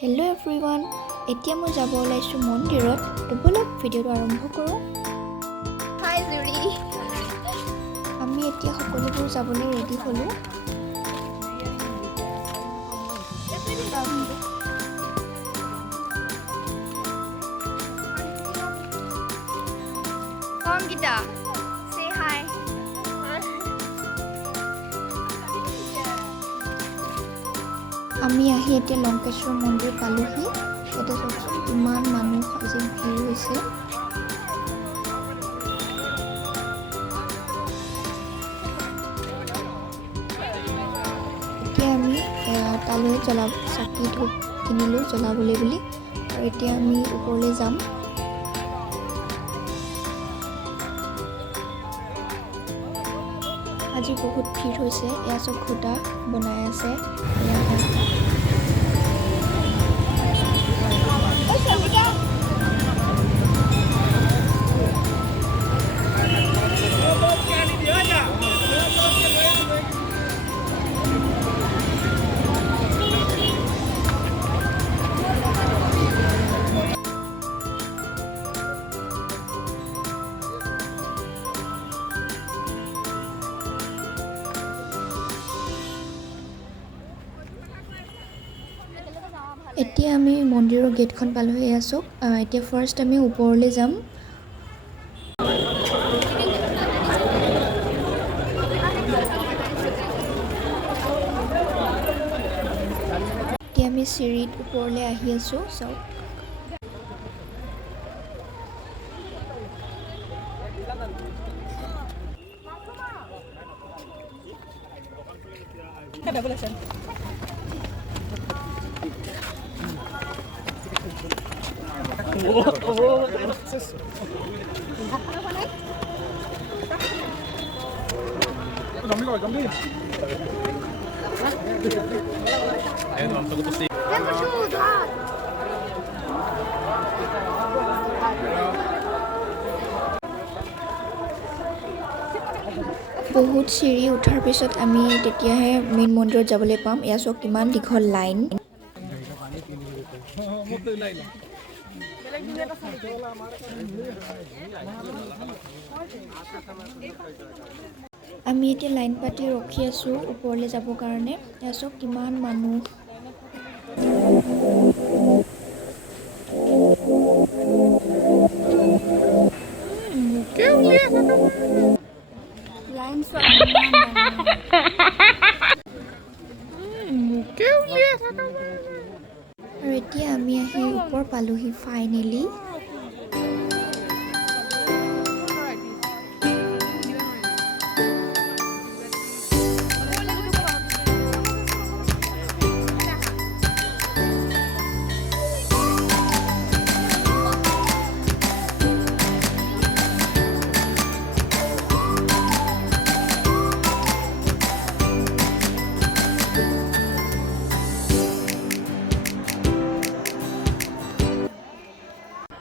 Hello' everyone, এতিয়া মই যাব ওলাইছোঁ মন্দিৰত। ব'লক ভিডিঅ'টো আৰম্ভ কৰোঁ। হাই জুৰি। আমি এতিয়া সকলোবোৰ যাবলৈ ৰেডি হ'লোঁ। Gita, say hi. আমি আহি এতিয়া লংকেশ্বৰ মন্দিৰ পালোহি। ইয়াতে চাওকচোন কিমান মানুহ আজি ভিৰ হৈছে। এতিয়া আমি তালৈ চাকি ধূপ কিনিলোঁ জ্বলাবলৈ বুলি, আৰু এতিয়া আমি ওপৰলৈ যাম। আজি বহুত ভিৰ হৈছে। এয়া চব খুটা বনাই আছে। এতিয়া আমি মন্দিৰৰ গেটখন পালোহি। এয়া চাওক, এতিয়া ফাৰ্ষ্ট আমি ওপৰলৈ যাম। এতিয়া আমি চিৰিত ওপৰলৈ আহি আছোঁ। চাওক, বহুত চিৰি উঠাৰ পিছত আমি তেতিয়াহে মেইন মন্দিৰত যাবলৈ পাম। এয়া চাওক কিমান দীঘল লাইন। আমি এতিয়া লাইন পাতি ৰখি আছোঁ ওপৰলৈ যাবৰ কাৰণে। এয়া চাওক কিমান মানুহ। লাইন চোৱা কিমান ডাঙৰ। আৰু এতিয়া আমি আহি ওপৰ পালোহি ফাইনেলি।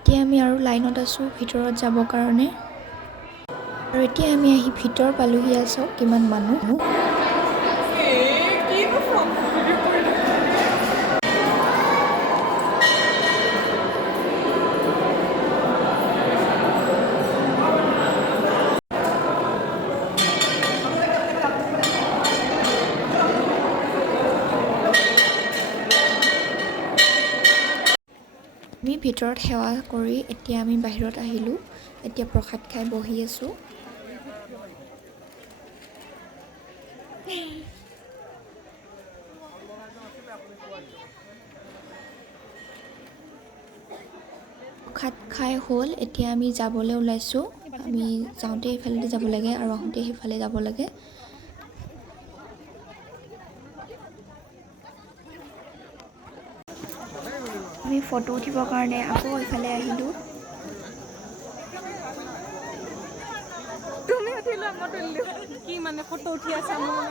এতিয়া আমি আৰু লাইনত আছোঁ ভিতৰত যাবৰ কাৰণে। আৰু এতিয়া আমি আহি ভিতৰ পালোহি। আছোঁ কিমান মানুহ। আমি ভিতৰত সেৱা কৰি এতিয়া আমি বাহিৰত আহিলোঁ। এতিয়া প্ৰসাদ খাই বহি আছোঁ। প্ৰসাদ খাই হ'ল। এতিয়া আমি যাবলৈ ওলাইছোঁ। আমি যাওঁতে এইফালেদি যাব লাগে আৰু আহোঁতে সেইফালে যাব লাগে। আমি ফটো উঠিবৰ কাৰণে আকৌ এইফালে আহিলোঁ। তুমি উঠিলা, মই তুলিলো। কি মানে ফটো উঠি আছা? মই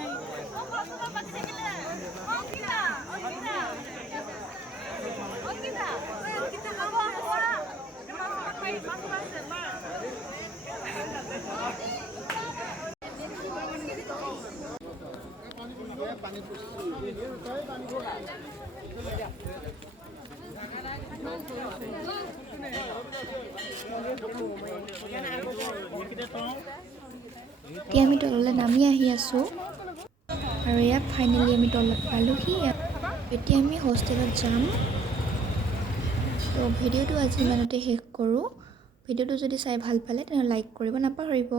এতিয়া আমি তললৈ নামি আহি আছোঁ আৰু এয়া ফাইনেলি আমি তলত পালোহি এতিয়া আমি হোষ্টেলত যাম তো ভিডিঅ'টো আজি ইমানতে শেষ কৰোঁ ভিডিঅ'টো যদি চাই ভাল পালে তেনেহ'লে লাইক কৰিব নাপাহৰিব